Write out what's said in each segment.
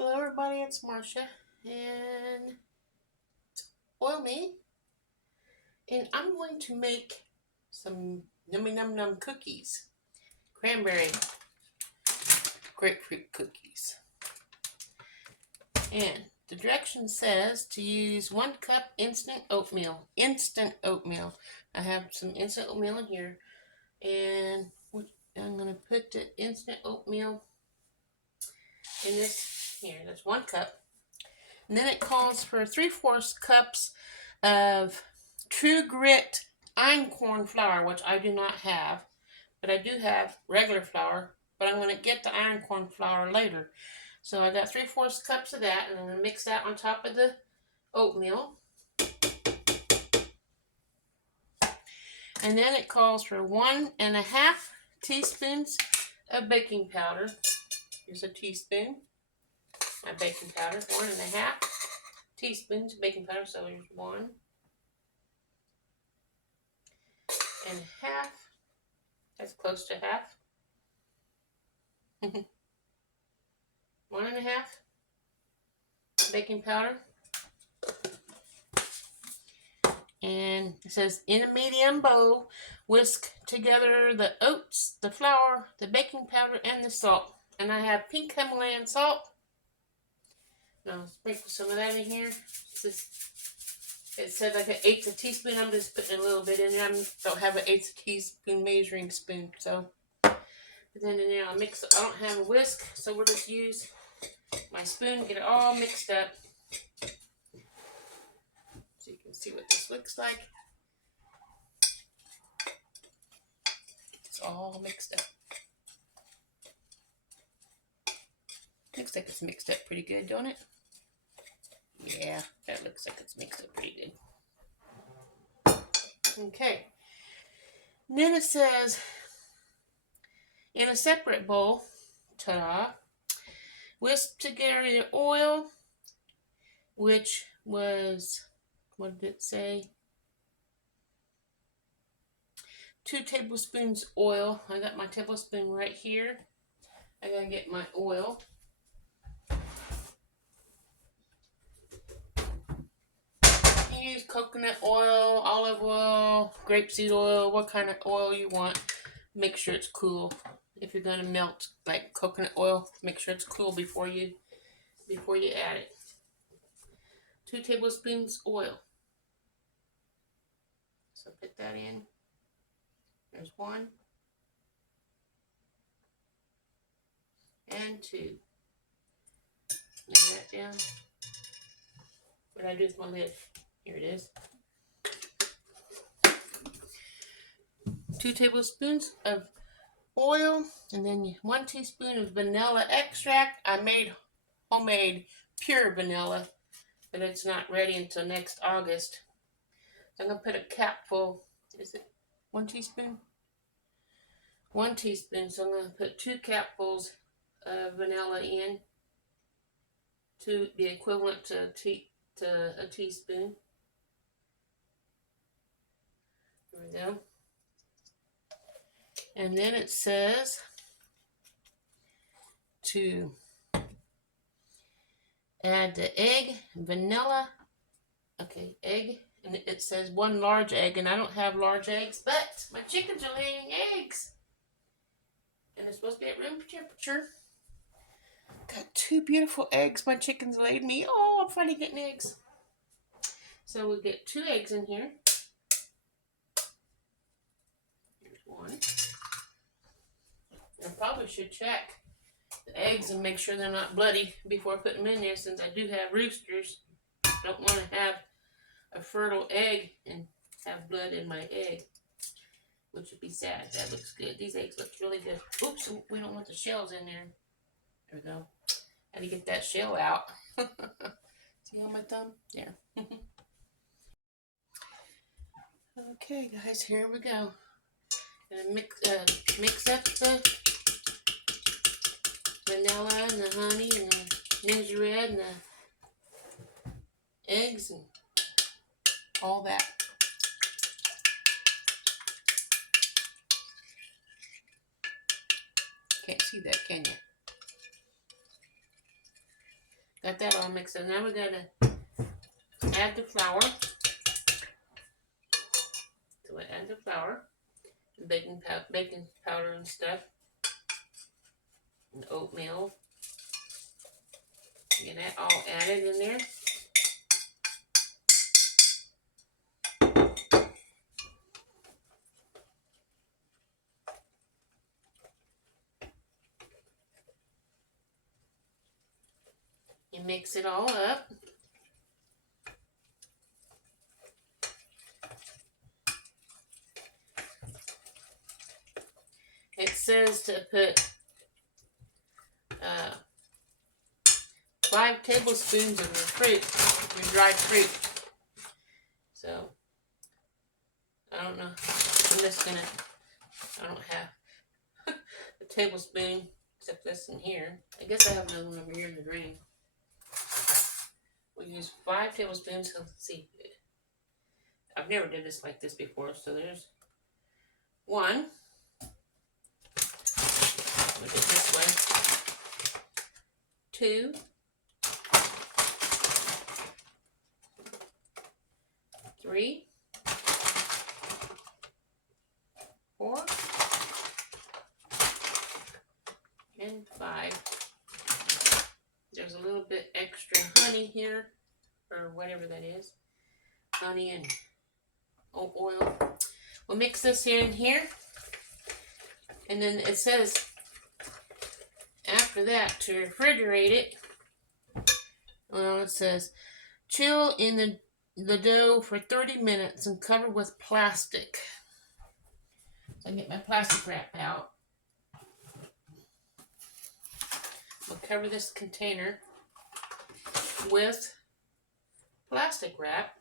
Hello everybody, it's Marsha and oil me, and I'm going to make some yummy num num cookies. Cranberry grapefruit cookies. And the direction says to use 1 cup instant oatmeal. I have some instant oatmeal in here, and I'm going to put the instant oatmeal in this here. That's 1 cup. And then it calls for 3/4 cups of True Grit einkorn flour, which I do not have, but I do have regular flour, but I'm going to get the einkorn flour later. So I got 3/4 cups of that, and I'm going to mix that on top of the oatmeal. And then it calls for 1.5 teaspoons of baking powder. Here's a teaspoon. My baking powder, 1.5 teaspoons of baking powder. So here's 1.5. That's close to half. 1.5 baking powder. And it says, in a medium bowl, whisk together the oats, the flour, the baking powder, and the salt. And I have pink Himalayan salt. Now I'll sprinkle some of that in here. It said like 1/8 teaspoon. I'm just putting a little bit in there. I don't have 1/8 teaspoon measuring spoon. So put that in there. I'll mix it. I don't have a whisk, so we'll just use my spoon, get it all mixed up. So you can see what this looks like. It's all mixed up. Looks like it's mixed up pretty good, don't it? Yeah, that looks like it's mixed up pretty good. Okay. And then it says, in a separate bowl, ta-da, whisk together the oil, which was, what did it say? 2 tablespoons oil. I got my tablespoon right here. I gotta get my oil. You use coconut oil, olive oil, grapeseed oil, what kind of oil you want. Make sure it's cool. If you're gonna melt like coconut oil, make sure it's cool before you add it. 2 tablespoons oil. So put that in. There's 1 and 2. Lay that down. What I do with my lid? Here it is. 2 tablespoons of oil, and then 1 teaspoon of vanilla extract. I made homemade pure vanilla, but it's not ready until next August. So I'm going to put a capful. Is it 1 teaspoon? 1 teaspoon. So I'm going to put 2 capfuls of vanilla in, to the equivalent to a teaspoon. There we go. And then it says to add the egg, vanilla. Okay, egg. And it says 1 large egg, and I don't have large eggs, but my chickens are laying eggs. And it's supposed to be at room temperature. Got 2 beautiful eggs my chickens laid me. Oh, I'm finally getting eggs. So we'll get 2 eggs in here. Here's 1. I probably should check the eggs and make sure they're not bloody before I put them in there, since I do have roosters. Don't want to have a fertile egg and have blood in my egg, which would be sad. That looks good. These eggs look really good. Oops, we don't want the shells in there. There we go. How to get that shell out. See on my thumb? There. Okay, guys, here we go. Gonna mix up the vanilla and the honey and the ginger red and the eggs and all that. Can't see that, can you? got that all mixed up. Now we're gonna add the flour. So I add the flour, baking powder and stuff, and oatmeal. Get that all added in there. You mix it all up. It says to put 5 tablespoons of your fruit, your dried fruit. So, I don't know. I'm just gonna, I don't have a tablespoon except this in here. I guess I have another one over here in the drain. We use 5 tablespoons. So let's see. I've never did this like this before, so there's 1. Look at this way. 2. 3. 4. And 5. There's a little bit extra honey here, or whatever that is. Honey and oil. We'll mix this in here. And then it says after that to refrigerate it. Well, it says chill in the dough for 30 minutes and cover with plastic. So I get my plastic wrap out. We'll cover this container with plastic wrap.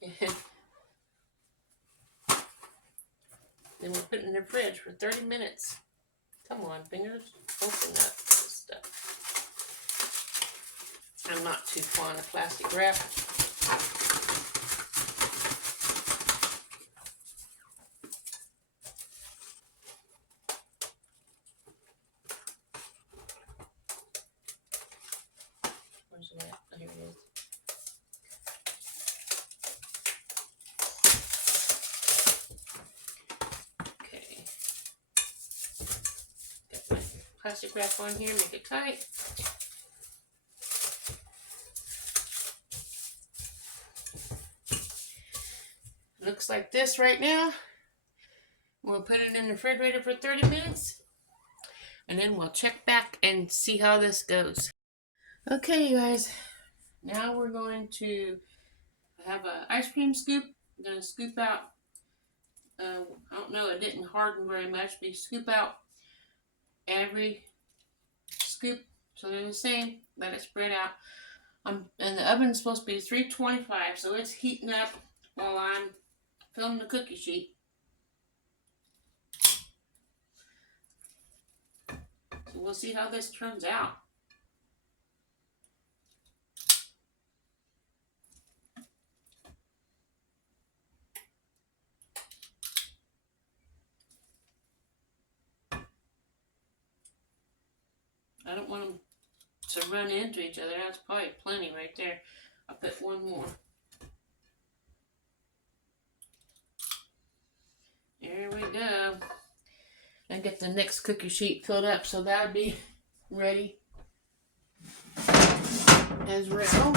And then we'll put it in the fridge for 30 minutes. Come on, fingers, open up this stuff. I'm not too fond of plastic wrap. Where's it at? Oh, here it is. Okay. Got my plastic wrap on here, make it tight. Looks like this right now. We'll put it in the refrigerator for 30 minutes. And then we'll check back and see how this goes. Okay, you guys. Now we're going to have an ice cream scoop. I'm going to scoop out, I don't know, it didn't harden very much, but you scoop out every scoop so they're the same. Let it spread out. And the oven's supposed to be 325, so it's heating up while I'm filling the cookie sheet. So we'll see how this turns out. I don't want them to run into each other. That's probably plenty right there. I'll put one more. There we go. And get the next cookie sheet filled up, so that'll be ready as well.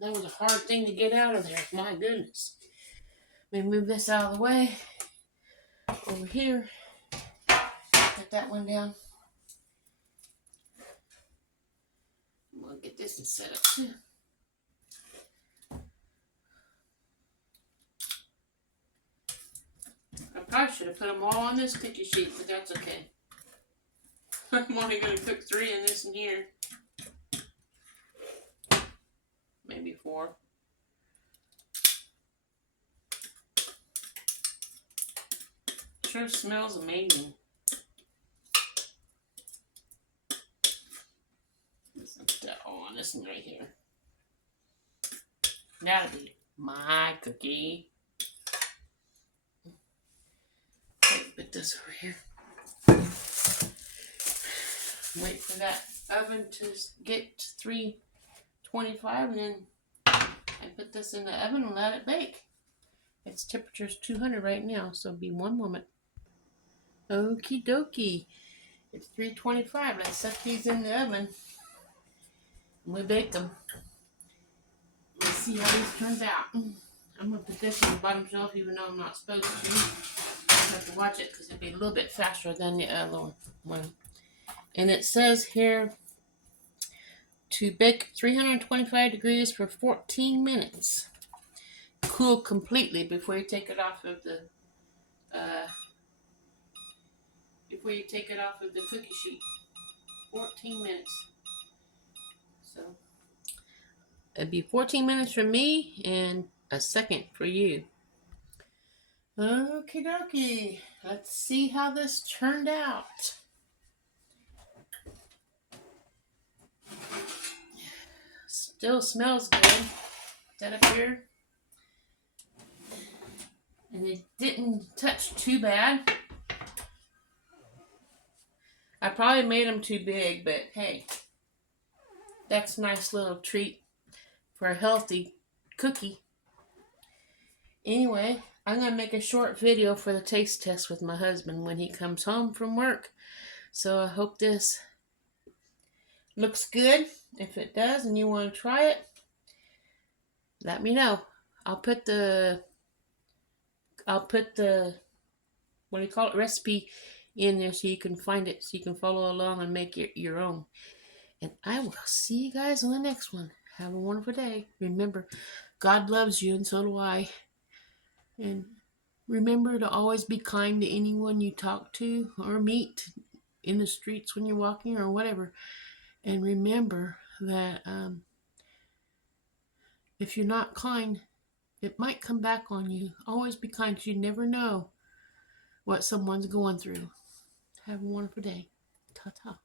That was a hard thing to get out of there. My goodness. Let me move this out of the way. Over here. Put that one down. We'll get this one set up too. I probably should have put them all on this cookie sheet, but that's okay. I'm only going to cook 3 in this and here. Maybe 4. Sure smells amazing. Let's put that all on this one right here. That'll be my cookie. Put this over here. Wait for that oven to get to 325, and then I put this in the oven and let it bake. Its temperature is 200 right now, so it'll be 1 moment. Okie dokie. It's 325. Let's set these in the oven and we bake them. Let's see how this turns out. I'm going to put this on the bottom shelf even though I'm not supposed to. I have to watch it because it'll be a little bit faster than the other one. And it says here to bake 325 degrees for 14 minutes. Cool completely before you take it off of the cookie sheet. 14 minutes. So it'd be 14 minutes for me and a second for you. Okie dokie. Let's see how this turned out. Still smells good. Is that up here? And it didn't touch too bad. I probably made them too big, but hey, that's a nice little treat for a healthy cookie. Anyway, I'm going to make a short video for the taste test with my husband when he comes home from work. So I hope this looks good. If it does and you want to try it, let me know. I'll put the recipe in there so you can find it, so you can follow along and make it your own. And I will see you guys on the next one. Have a wonderful day. Remember, God loves you and so do I. And remember to always be kind to anyone you talk to or meet in the streets when you're walking or whatever. And remember that if you're not kind, it might come back on you. Always be kind because you never know what someone's going through. Have a wonderful day. Ta-ta.